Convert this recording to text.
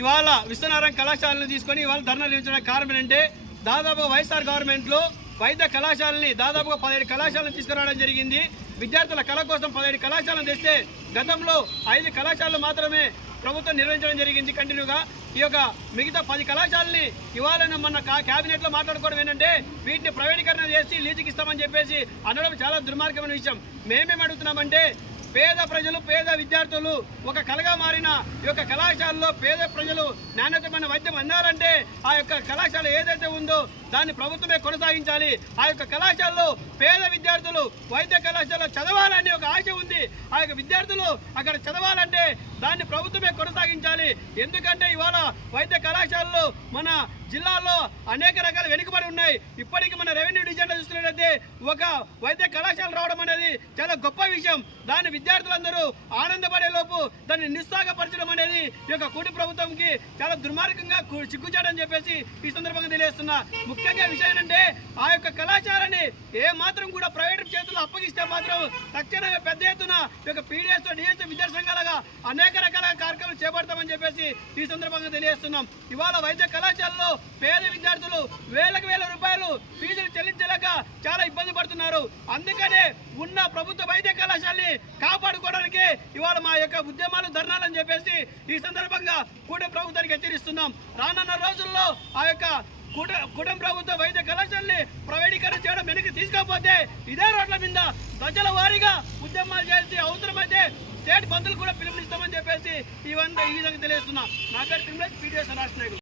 ఇవాళ విశ్వనారాయణ కళాశాలను తీసుకొని ఇవాళ ధర్నా నిర్వహించడానికి కారణం ఏంటంటే దాదాపుగా వైఎస్ఆర్ గవర్నమెంట్లో వైద్య కళాశాలని దాదాపుగా పదిహేడు కళాశాలను తీసుకురావడం జరిగింది విద్యార్థుల కళ కోసం పదిహేడు కళాశాలను తెస్తే గతంలో ఐదు కళాశాలలు మాత్రమే ప్రభుత్వం నిర్వహించడం జరిగింది కంటిన్యూగా ఈ యొక్క మిగతా పది కళాశాలని ఇవాళ మన క్యాబినెట్లో మాట్లాడుకోవడం ఏంటంటే వీటిని ప్రైవేటీకరణ చేసి లీజుకి ఇస్తామని చెప్పేసి అనడం చాలా దుర్మార్గమైన విషయం మేమేమి అడుగుతున్నామంటే పేద ప్రజలు పేద విద్యార్థులు ఒక కళగా మారిన ఈ యొక్క కళాశాలలో పేద ప్రజలు నాణ్యతమైన వైద్యం అన్నారంటే ఆ యొక్క కళాశాల ఏదైతే ఉందో దాన్ని ప్రభుత్వమే కొనసాగించాలి ఆ యొక్క కళాశాలలో పేద విద్యార్థులు వైద్య కళాశాలలో చదవాలని ఒక ఆశ ఉంది ఆ యొక్క విద్యార్థులు అక్కడ చదవాలంటే దాన్ని ప్రభుత్వమే కొనసాగించాలి ఎందుకంటే ఇవాళ వైద్య కళాశాలలు మన జిల్లాలో అనేక రకాల వెనుకబడి ఉన్నాయి ఇప్పటికీ మన రెవెన్యూ డివిజన్లో చూస్తున్నట్లయితే ఒక వైద్య కళాశాల రావడం అనేది చాలా గొప్ప విషయం దాని విద్యార్థులందరూ ఆనందపడేలోపు దాన్ని నిస్సాగపరచడం అనేది ఈ యొక్క కోటి ప్రభుత్వంకి చాలా దుర్మార్గంగా చిక్కుచాడని చెప్పేసి ఈ సందర్భంగా తెలియజేస్తున్నా ముఖ్యంగా విషయం ఏంటంటే ఆ యొక్క కళాశాలని ఏ మాత్రం కూడా ప్రైవేట్ చేతుల్లో అప్పగిస్తే మాత్రం తక్షణంగా పెద్ద ఎత్తున యొక్క పీడిఎస్ డిఎస్ విద్యా సంఘాలుగా అనేక రకాల కార్యక్రమాలు చేపడతామని చెప్పేసి ఈ సందర్భంగా తెలియజేస్తున్నాం ఇవాళ వైద్య కళాశాలలో పేద విద్యార్థులు వేలకు వేల రూపాయలు ఫీజులు చెల్లించలేక చాలా ఇబ్బంది పడుతున్నారు అందుకనే ఉన్న ప్రభుత్వ వైద్య కళాశాలని కాపాడుకోవడానికి ఇవాళ మా యొక్క ఉద్యమాలు ధర్నాలని చెప్పేసి ఈ సందర్భంగా కూటమి ప్రభుత్వానికి హెచ్చరిస్తున్నాం రానున్న రోజుల్లో ఆ యొక్క కూట కూటమి ప్రభుత్వ వైద్య కళాశాలని ప్రైవేటీకరణ చేయడం వెనక్కి తీసుకోకపోతే ఇదే రోడ్ల మీద ప్రజల వారీగా ఉద్యమాలు చేసి అవసరమైతే స్టేట్ బంధువులు కూడా పిలుపునిస్తామని చెప్పేసి ఇవన్నీ ఈ విధంగా తెలియజేస్తున్నాం నా పేరు తిరుమల పీడిఎస్ రాష్ట్ర